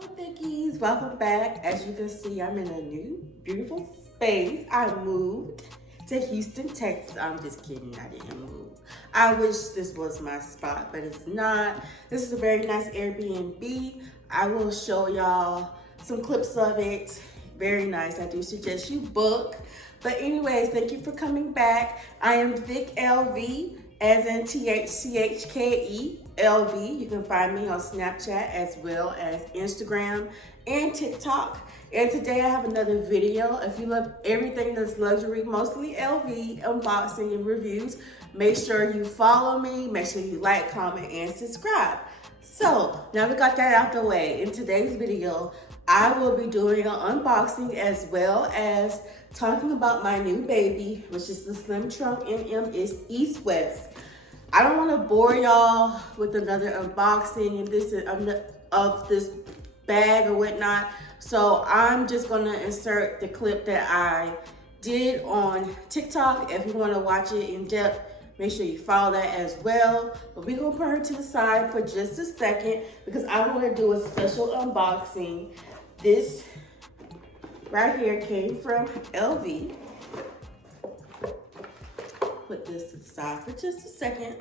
Thickies, welcome back. As you can see, I'm in a new, beautiful space. I moved to Houston, Texas. I'm just kidding, I didn't move. I wish this was my spot, but it's not. This is a very nice Airbnb. I will show y'all some clips of it. Very nice. I do suggest you book. But anyways, thank you for coming back. I am Thick LV, as in THCHKE LV. You can find me on Snapchat as well as Instagram and TikTok. And today I have another video. If you love everything that's luxury, mostly LV, unboxing and reviews, make sure you follow me. Make sure you like, comment, and subscribe. So now we got that out the way. In today's video, I will be doing an unboxing as well as talking about my new baby, which is the Slim Trunk MM East West. I don't want to bore y'all with another unboxing and this of this bag or whatnot. So I'm just gonna insert the clip that I did on TikTok. If you want to watch it in depth, make sure you follow that as well. But we're gonna put her to the side for just a second because I want to do a special unboxing. This right here came from LV. Put this aside for just a second.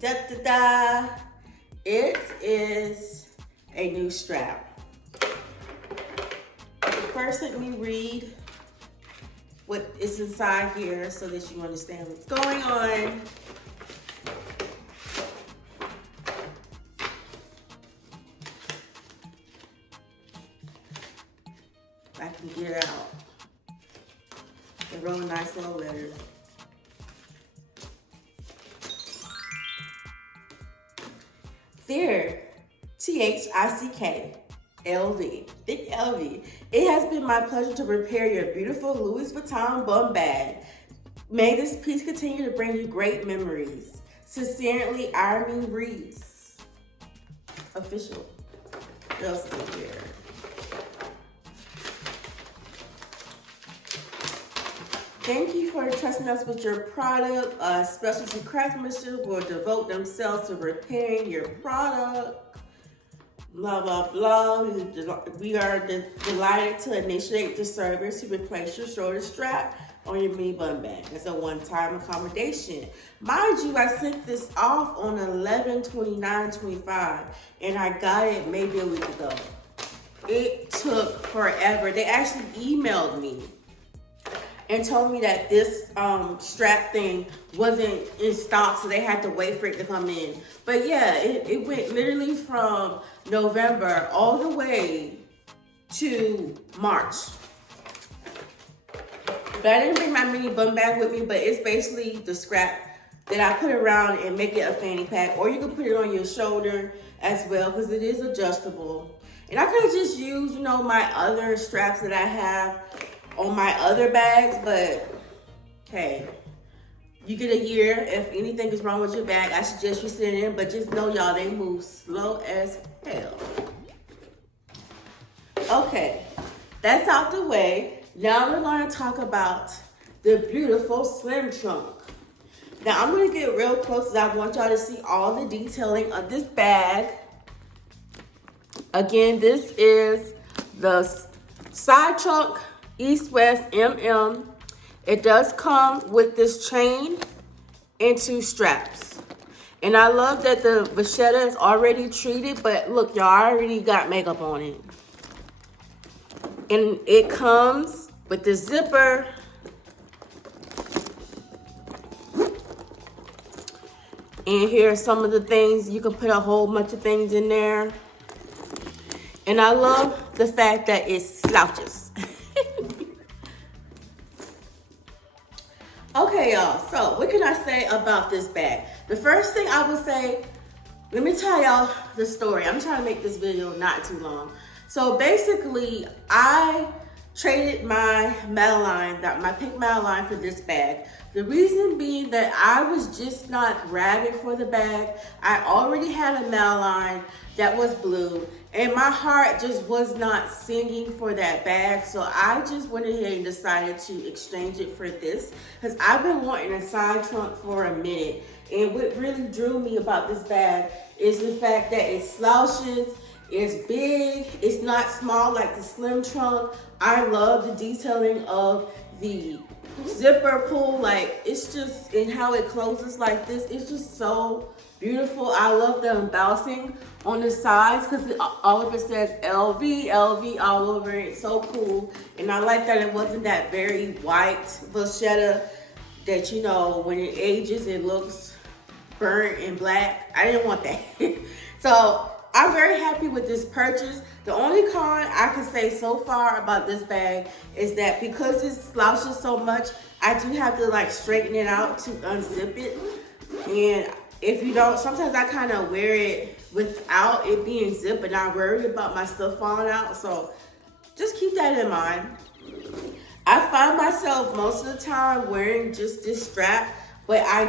Da da da. It is a new strap. First, let me read what is inside here so that you understand what's going on. I can get it out. A real nice little letter. Dear THICK LV, Thick LV, it has been my pleasure to prepare your beautiful Louis Vuitton bum bag. May this piece continue to bring you great memories. Sincerely, Irene Reese. Official. What else is in here? Thank you for trusting us with your product. Specialty craftsmanship will devote themselves to repairing your product. Blah, blah, blah. We are delighted to initiate the service to replace your shoulder strap on your mini bum bag. It's a one-time accommodation. Mind you, I sent this off on 11/29/25, and I got it maybe a week ago. It took forever. They actually emailed me and told me that this strap thing wasn't in stock, so they had to wait for it to come in. But yeah, it went literally from November all the way to March. But I didn't bring my mini bum bag with me, but it's basically the scrap that I put around and make it a fanny pack, or you can put it on your shoulder as well because it is adjustable. And I could have just used, my other straps that I have on my other bags, but hey, you get a year. If anything is wrong with your bag, I suggest you send it in, but just know y'all, they move slow as hell. Okay, that's out the way. Now we're going to talk about the beautiful Slim Trunk. Now I'm going to get real close because I want y'all to see all the detailing of this bag. Again, this is the side trunk East West MM. It does come with this chain and two straps. And I love that the vachetta is already treated, but look, y'all, I already got makeup on it. And it comes with the zipper. And here are some of the things. You can put a whole bunch of things in there. And I love the fact that it slouches. Okay, y'all, so what can I say about this bag? The first thing I would say, let me tell y'all the story. I'm trying to make this video not too long. So basically, I traded my Madeleine, my pink Madeleine, for this bag. The reason being that I was just not grabbing for the bag. I already had a Madeleine that was blue, and my heart just was not singing for that bag. So I just went ahead and decided to exchange it for this because I've been wanting a side trunk for a minute. And what really drew me about this bag is the fact that it slouches, it's big, it's not small like the slim trunk. I love the detailing of the zipper pull, like it's just, and how it closes like this, it's just so beautiful. I love the embossing on the sides because all of it says LV, LV all over it. It's so cool. And I like that it wasn't that very white vachetta that, you know, when it ages, it looks burnt and black. I didn't want that. So I'm very happy with this purchase. The only con I can say so far about this bag is that because it slouches so much, I do have to like straighten it out to unzip it. And if you don't, sometimes I kind of wear it without it being zipped and I worry about my stuff falling out. So just keep that in mind. I find myself most of the time wearing just this strap, but I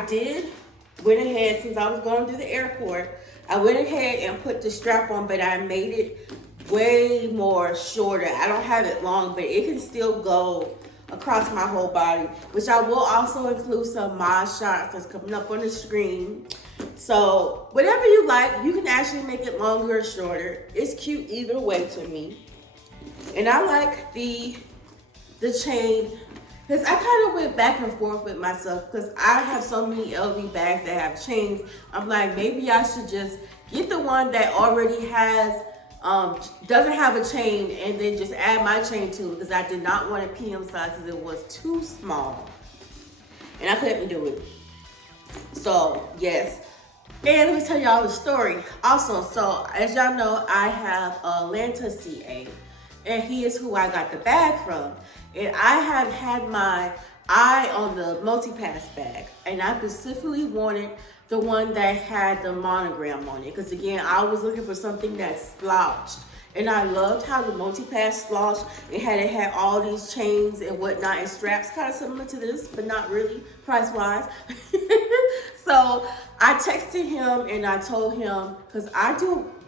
went ahead, since I was going through the airport, I went ahead and put the strap on, but I made it way more shorter. I don't have it long, but it can still go across my whole body, which I will also include some mod shots that's coming up on the screen. So whatever you like, you can actually make it longer or shorter. It's cute either way to me. And I like the chain, because I kind of went back and forth with myself because I have so many LV bags that have chains. I'm like, maybe I should just get the one that already has, doesn't have a chain, and then just add my chain to it, because I did not want a PM size because it was too small. And I couldn't do it. So, yes. And let me tell y'all the story. Also, so as y'all know, I have Atlanta CA, and he is who I got the bag from. And I have had my eye on the multi-pass bag, and I specifically wanted the one that had the monogram on it, because again, I was looking for something that slouched, and I loved how the multi-pass slouched. It had all these chains and whatnot and straps, kind of similar to this, but not really price-wise. So I texted him and I told him, because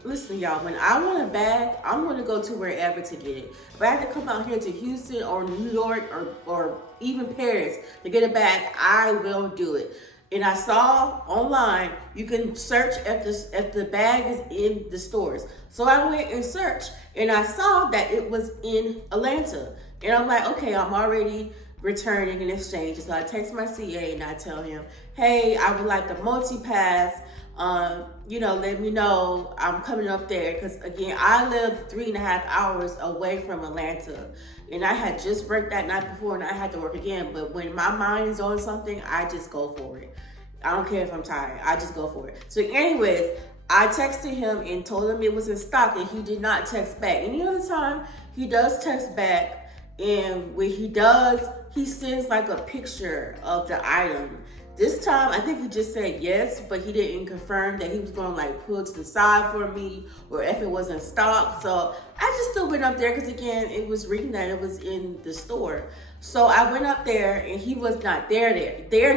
listen, y'all, when I want a bag, I'm going to go to wherever to get it. If I have to come out here to Houston or New York or even Paris to get a bag, I will do it. And I saw online, you can search if the bag is in the stores. So I went and searched, and I saw that it was in Atlanta. And I'm like, okay, I'm already returning and exchanging. So I text my CA and I tell him, hey, I would like the multi-pass. You know, let me know I'm coming up there, because again, I live 3.5 hours away from Atlanta, and I had just worked that night before and I had to work again. But when my mind is on something, I just go for it. I don't care if I'm tired, I just go for it. So anyways, I texted him and told him it was in stock, and he did not text back. Any other time he does text back, and when he does, he sends like a picture of the item. This time, I think he just said yes, but he didn't confirm that he was going to like pull to the side for me or if it was in stock. So I just still went up there because again, it was reading that it was in the store. So I went up there and he was not there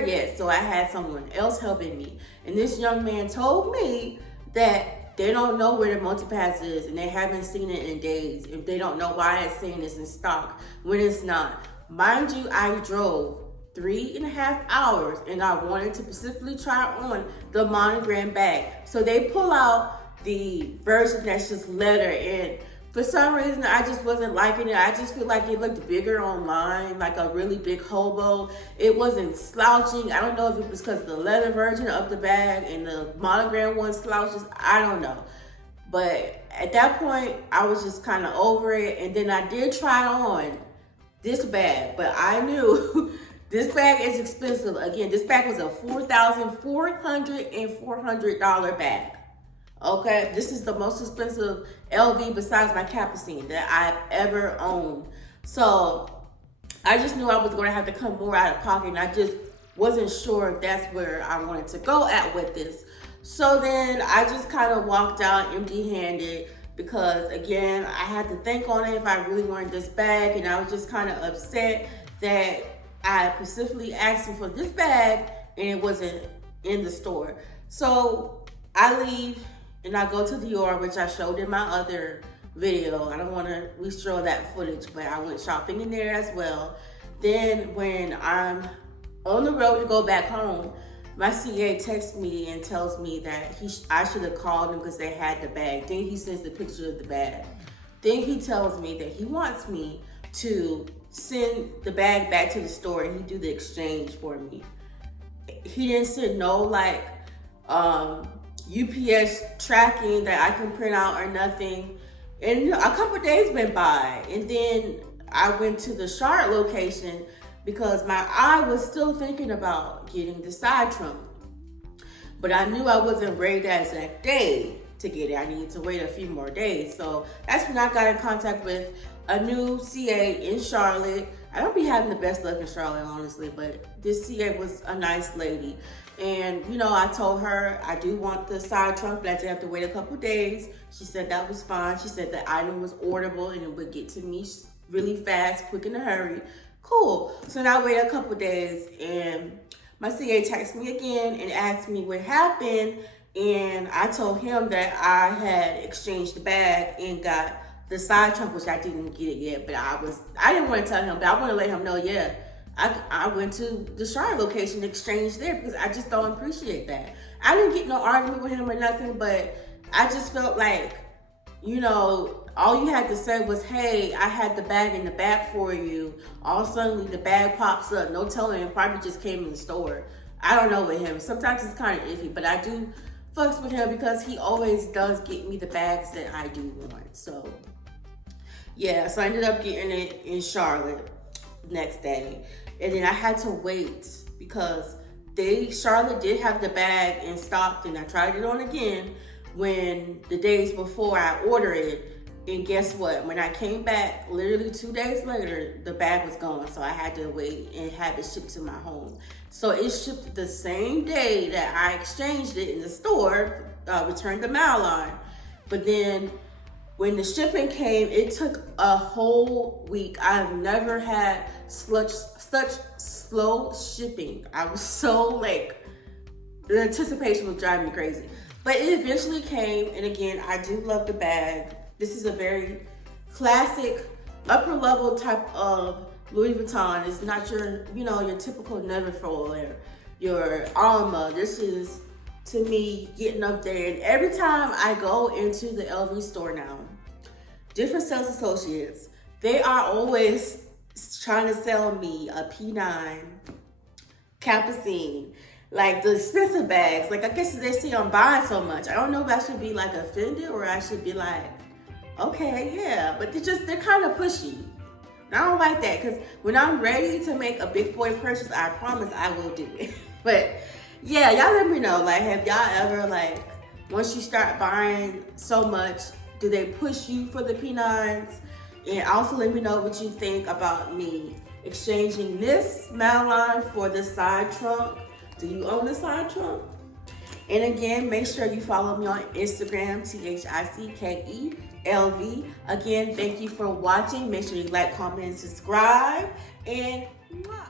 yet. So I had someone else helping me. And this young man told me that they don't know where the multipass is and they haven't seen it in days. If they don't know why it's saying it's in stock when it's not. Mind you, I drove 3.5 hours and I wanted to specifically try on the monogram bag. So they pull out the version that's just leather, and for some reason I just wasn't liking it. I just feel like it looked bigger online, like a really big hobo. It wasn't slouching. I don't know if it was because the leather version of the bag and the monogram one slouches. I don't know. But at that point, I was just kind of over it. And then I did try on this bag, but I knew this bag is expensive. Again, this bag was a $4,400 bag. Okay, this is the most expensive LV besides my Capucine that I've ever owned. So I just knew I was going to have to come more out of pocket, and I just wasn't sure if that's where I wanted to go at with this. So then I just kind of walked out empty-handed, because again, I had to think on it if I really wanted this bag, and I was just kind of upset that I specifically asked him for this bag and it wasn't in the store. So I leave and I go to Dior, which I showed in my other video. I don't want to re-show that footage, but I went shopping in there as well. Then when I'm on the road to go back home, my CA texts me and tells me that I should have called him because they had the bag. Then he sends the picture of the bag. Then he tells me that he wants me to send the bag back to the store and he do the exchange for me. He didn't send no like UPS tracking that I can print out or nothing. And a couple days went by, and then I went to the Charlotte location because I was still thinking about getting the side trunk. But I knew I wasn't ready that exact day to get it. I needed to wait a few more days. So that's when I got in contact with a new CA in Charlotte. I don't be having the best luck in Charlotte, honestly, but this CA was a nice lady. And, you know, I told her I do want the side trunk, but I did have to wait a couple days. She said that was fine. She said the item was orderable and it would get to me really fast, quick in a hurry. Cool. So now I waited a couple days and my CA texted me again and asked me what happened. And I told him that I had exchanged the bag and got the side trunk, which I didn't get it yet, but I didn't want to tell him, but I want to let him know, yeah, I went to the Charlotte location to exchange there because I just don't appreciate that. I didn't get no argument with him or nothing, but I just felt like, you know, all you had to say was, hey, I had the bag in the back for you. All of a sudden the bag pops up, no telling him, probably just came in the store. I don't know with him. Sometimes it's kind of iffy, but I do fucks with him because he always does get me the bags that I do want. So yeah, so I ended up getting it in Charlotte next day. And then I had to wait because Charlotte did have the bag in stock, and I tried it on again when the days before I ordered it. And guess what? When I came back, literally 2 days later, the bag was gone. So I had to wait and have it shipped to my home. So it shipped the same day that I exchanged it in the store, returned the mail line. But then when the shipping came, it took a whole week. I've never had such slow shipping. I was so like, the anticipation was driving me crazy. But it eventually came, and again, I do love the bag. This is a very classic, upper level type of Louis Vuitton. It's not your, you know, your typical Neverfull or your Alma. This is, to me, getting up there. And every time I go into the LV store now, different sales associates, they are always trying to sell me a P9, Capucine, like the expensive bags. Like, I guess they see I'm buying so much. I don't know if I should be like offended or I should be like, okay, yeah. But they're kind of pushy. And I don't like that, because when I'm ready to make a big boy purchase, I promise I will do it. But yeah, y'all let me know, like, have y'all ever, like, once you start buying so much, do they push you for the P9s? And also let me know what you think about me exchanging this mail line for the side trunk. Do you own the side trunk? And again, make sure you follow me on Instagram, THICKELV. Again, thank you for watching. Make sure you like, comment, and subscribe. And mwah.